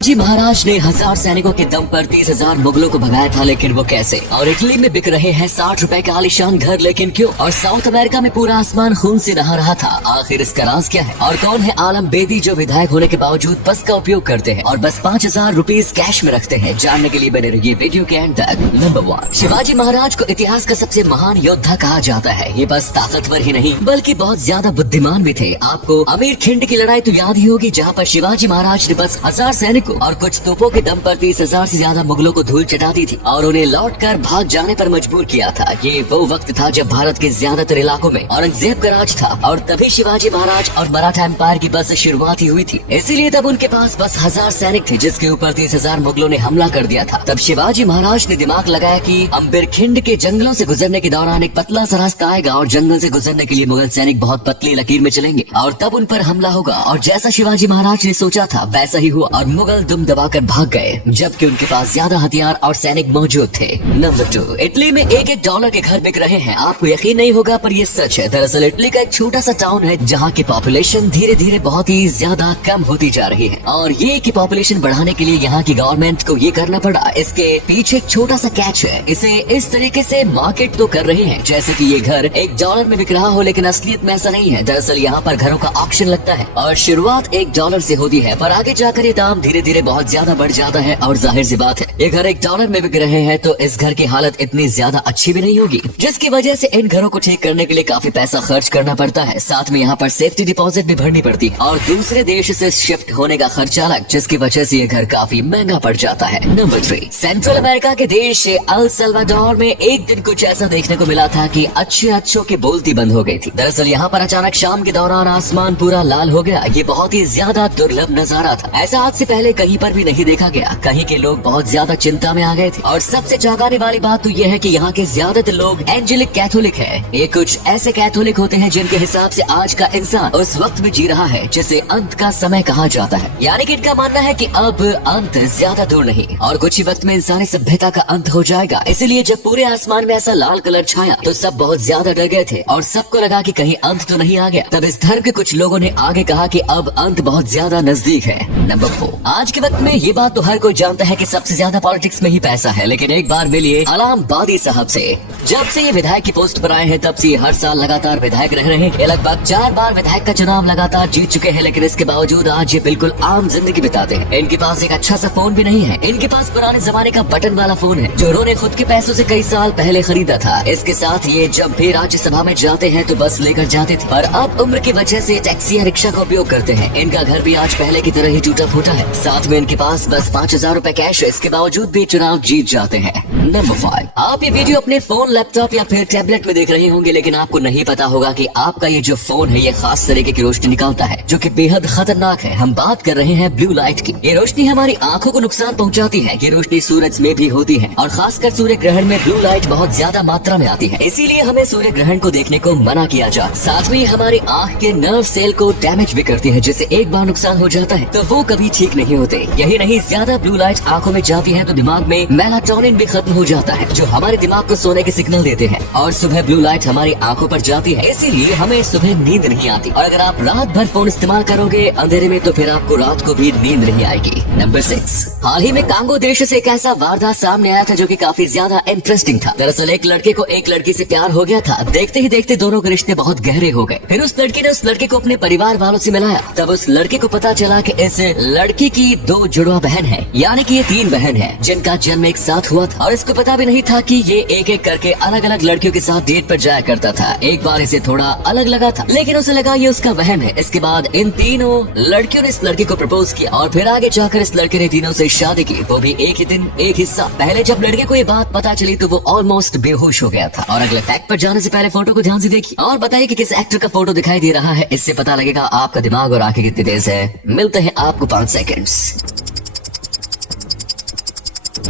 जी महाराज ने 1000 सैनिकों के दम पर 30,000 मुगलों को भगाया था, लेकिन वो कैसे? और इटली में बिक रहे हैं 60 रुपए के आलीशान घर, लेकिन क्यों? और साउथ अमेरिका में पूरा आसमान खून से नहा रहा था, आखिर इसका राज क्या है? और कौन है आलम बेदी जो विधायक होने के बावजूद बस का उपयोग करते हैं और बस 5,000 रुपीज कैश में रखते हैं? जानने के लिए बने रहिए वीडियो के एंड तक। नंबर 1, शिवाजी महाराज को इतिहास का सबसे महान योद्धा कहा जाता है। ये बस ताकतवर ही नहीं बल्कि बहुत ज्यादा बुद्धिमान भी थे। आपको अमीर खिंड की लड़ाई तो याद ही होगी, जहाँ पर शिवाजी महाराज ने बस 1000 सैनिकों और कुछ तोपों के दम पर 30,000 से ज्यादा मुगलों को धूल चटा दी थी और उन्हें लौटकर भाग जाने पर मजबूर किया था। ये वो वक्त था जब भारत के ज्यादातर इलाकों में औरंगजेब का राज था और तभी शिवाजी महाराज और मराठा एम्पायर की बस शुरुआत ही हुई थी। इसीलिए तब उनके पास बस 1000 सैनिक थे, जिसके ऊपर 30,000 मुगलों ने हमला कर दिया था। तब शिवाजी महाराज ने दिमाग लगाया कि अम्बिरखिंड के जंगलों से गुजरने के दौरान एक पतला सा रास्ता आएगा और जंगल से गुजरने के लिए मुगल सैनिक बहुत पतली लकीर में चलेंगे और तब उन पर हमला होगा। और जैसा शिवाजी महाराज ने सोचा था वैसा ही हुआ और मुगल दुम दबाकर भाग गए, जबकि उनके पास ज्यादा हथियार और सैनिक मौजूद थे। नंबर 2, इटली में एक डॉलर के घर बिक रहे हैं। आपको यकीन नहीं होगा पर ये सच है। दरअसल इटली का एक छोटा सा टाउन है जहाँ की पॉपुलेशन धीरे धीरे बहुत ही ज्यादा कम होती जा रही है और ये की पॉपुलेशन बढ़ाने के लिए यहाँ की गवर्नमेंट को ये करना पड़ा। इसके पीछे एक छोटा सा कैच है, इसे इस तरीके से मार्केट तो कर रहे हैं जैसे कि ये घर $1 में बिक रहा हो, लेकिन असलियत में ऐसा नहीं है। दरअसल यहाँ पर घरों का ऑक्शन लगता है और शुरुआत $1 से होती है, पर आगे जाकर ये दाम धीरे धीरे बहुत ज्यादा बढ़ जाता है। और जाहिर सी बात है, ये घर $1 में बिक रहे हैं तो इस घर की हालत इतनी ज्यादा अच्छी भी नहीं होगी, जिसकी वजह से इन घरों को ठीक करने के लिए काफी पैसा खर्च करना पड़ता है। साथ में यहाँ पर सेफ्टी डिपॉजिट भी भरनी पड़ती है और दूसरे देश से शिफ्ट होने का खर्चा अलग, जिसकी वजह से ये घर काफी महंगा पड़ जाता है। नंबर 3, सेंट्रल अमेरिका के देश अल सल्वाडोर में एक दिन कुछ ऐसा देखने को मिला था कि अच्छों की बोलती बंद हो गई थी। दरअसल यहाँ पर अचानक शाम के दौरान आसमान पूरा लाल हो गया। ये बहुत ही ज्यादा दुर्लभ नजारा था, ऐसा आज से पहले कहीं पर भी नहीं देखा गया। कहीं के लोग बहुत ज्यादा चिंता में आ गए थे और सबसे चौंकाने वाली बात तो ये है कि यहाँ के ज्यादातर लोग एंजेलिक कैथोलिक है। ये कुछ ऐसे कैथोलिक होते हैं जिनके हिसाब से आज का इंसान उस वक्त में जी रहा है जिसे अंत का समय कहा जाता है। यानी कि इनका मानना है कि अब अंत ज्यादा दूर नहीं और कुछ ही वक्त में इंसानी सभ्यता का अंत हो जाएगा। इसलिए जब पूरे आसमान में ऐसा लाल कलर छाया तो सब बहुत ज्यादा डर गए थे और सबको लगा कि कहीं अंत तो नहीं आ गया। तब इस धर्म के कुछ लोगों ने आगे कहा कि अब अंत बहुत ज्यादा नजदीक है। नंबर 4, आज के वक्त में ये बात तो हर कोई जानता है कि सबसे ज्यादा पॉलिटिक्स में ही पैसा है, लेकिन एक बार मिलिए अलाम बादी साहब से। जब से ये विधायक की पोस्ट पर आए हैं तब से ये हर साल लगातार विधायक रह रहे हैं। ये लगभग 4 बार विधायक का चुनाव लगातार जीत चुके हैं, लेकिन इसके बावजूद आज ये बिल्कुल आम जिंदगी बिताते हैं। इनके पास एक अच्छा सा फोन भी नहीं है। इनके पास पुराने जमाने का बटन वाला फोन है जो उन्होंने खुद के पैसों से कई साल पहले खरीदा था। इसके साथ ये जब भी राज्यसभा में जाते हैं तो बस लेकर जाते थे, पर अब उम्र की वजह से टैक्सी या रिक्शा का उपयोग करते हैं। इनका घर भी आज पहले की तरह ही टूटा फूटा है। साथ में इनके पास बस 5,000 रुपए कैश है, इसके बावजूद भी चुनाव जीत जाते हैं। नंबर 5, आप ये वीडियो अपने फोन, लैपटॉप या फिर टैबलेट में देख रहे होंगे, लेकिन आपको नहीं पता होगा कि आपका ये जो फोन है ये खास तरीके की रोशनी निकालता है जो कि बेहद खतरनाक है। हम बात कर रहे हैं ब्लू लाइट की। ये रोशनी हमारी आंखों को नुकसान पहुंचाती है। ये रोशनी सूरज में भी होती है और खासकर सूर्य ग्रहण में ब्लू लाइट बहुत ज्यादा मात्रा में आती है, इसीलिए हमें सूर्य ग्रहण को देखने को मना किया जाए। साथ में हमारी आंख के नर्व सेल को डैमेज भी करती है, जिससे एक बार नुकसान हो जाता है तो वो कभी ठीक नहीं होते। यही नहीं, ज्यादा ब्लू लाइट आंखों में जाती है तो दिमाग में मेलाटोनिन भी खत्म हो जाता है जो हमारे दिमाग को सोने के सिग्नल देते हैं और सुबह ब्लू लाइट हमारी आंखों पर जाती है, इसीलिए हमें सुबह नींद नहीं आती। और अगर आप रात भर फोन इस्तेमाल करोगे अंधेरे में तो फिर आपको रात को भी नींद नहीं आएगी। नंबर 6, हाल ही में कांगो देश से एक ऐसा वारदात सामने आया था जो कि काफी ज्यादा इंटरेस्टिंग था। दरअसल एक लड़के को एक लड़की से प्यार हो गया था। देखते ही देखते दोनों के रिश्ते बहुत गहरे हो गए। फिर उस लड़की ने उस लड़के को अपने परिवार वालों से मिलाया। तब उस लड़के को पता चला कि इस लड़की की 2 जुड़वा बहन है, यानी कि ये 3 बहन है जिनका जन्म एक साथ हुआ था। और इसको पता भी नहीं था कि ये एक एक करके अलग अलग लड़कियों के साथ डेट पर जाया करता था। एक बार इसे थोड़ा अलग लगा था, लेकिन उसे लगा ये उसका बहन है। इसके बाद इन तीनों लड़कियों ने इस लड़के को प्रपोज किया और फिर आगे जाकर इस लड़के ने तीनों से शादी की, वो भी एक ही दिन एक हिस्सा। पहले जब लड़के को ये बात पता चली तो वो ऑलमोस्ट बेहोश हो गया था। और अगले फैक्ट पर जाने से पहले फोटो को ध्यान से देखिए और बताइए कि किस एक्टर का फोटो दिखाई दे रहा है। इससे पता लगेगा आपका दिमाग और आंखें कितनी तेज है। मिलते हैं आपको 5 सेकंड्स।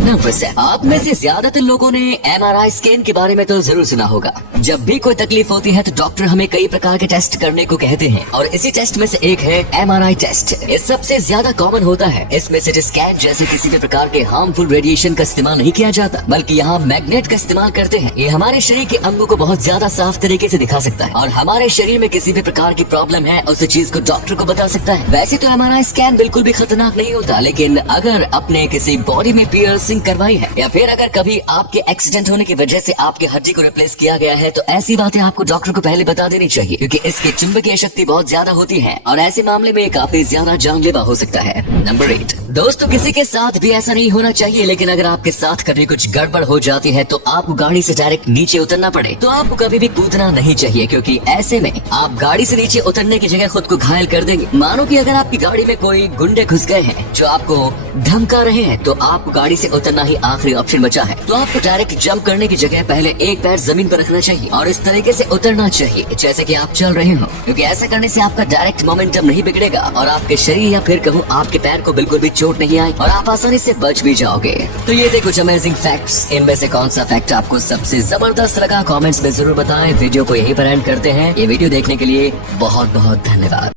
नंबर 7, आप में से ज्यादातर लोगों ने MRI स्कैन के बारे में तो जरूर सुना होगा। जब भी कोई तकलीफ होती है तो डॉक्टर हमें कई प्रकार के टेस्ट करने को कहते हैं और इसी टेस्ट में से एक है MRI टेस्ट। ये सबसे ज्यादा कॉमन होता है। इसमें सिटी स्कैन जैसे किसी भी प्रकार के हार्मफुल रेडिएशन का इस्तेमाल नहीं किया जाता, बल्कि यहाँ मैग्नेट का इस्तेमाल करते हैं। ये हमारे शरीर के अंगों को बहुत ज्यादा साफ तरीके से दिखा सकता है और हमारे शरीर में किसी भी प्रकार की प्रॉब्लम है उस चीज को डॉक्टर को बता सकता है। वैसे तो MRI स्कैन बिल्कुल भी खतरनाक नहीं होता, लेकिन अगर अपने किसी बॉडी में पियर्सिंग करवाई है या फिर अगर कभी आपके एक्सीडेंट होने की वजह से आपके हड्डी को रिप्लेस किया गया है तो ऐसी बातें आपको डॉक्टर को पहले बता देनी चाहिए, क्योंकि इसकी चुंबकीय शक्ति बहुत ज्यादा होती है और ऐसे मामले में काफी ज्यादा जानलेवा हो सकता है। नंबर 8, दोस्तों किसी के साथ भी ऐसा नहीं होना चाहिए, लेकिन अगर आपके साथ कभी कुछ गड़बड़ हो जाती है तो आपको गाड़ी से डायरेक्ट नीचे उतरना पड़े तो आपको कभी भी कूदना नहीं चाहिए, क्योंकि ऐसे में आप गाड़ी से नीचे उतरने की जगह खुद को घायल कर देंगे। मानो कि अगर आपकी गाड़ी में कोई गुंडे घुस गए हैं जो आपको धमका रहे हैं तो आपको गाड़ी से उतरना ही आखिरी ऑप्शन बचा है। तो आपको डायरेक्ट जंप करने की जगह पहले एक पैर जमीन पर रखना चाहिए और इस तरीके से उतरना चाहिए जैसे कि आप चल रहे हो, क्योंकि ऐसा करने से आपका डायरेक्ट मोमेंटम नहीं बिगड़ेगा और आपके शरीर या फिर कहूँ आपके पैर को बिल्कुल भी चोट नहीं आए और आप आसानी से बच भी जाओगे। तो ये थे कुछ अमेजिंग फैक्ट्स। इनमें से कौन सा फैक्ट आपको सबसे जबरदस्त लगा कमेंट्स में जरूर बताएं। वीडियो को यहीं पर एंड करते हैं। ये वीडियो देखने के लिए बहुत बहुत धन्यवाद।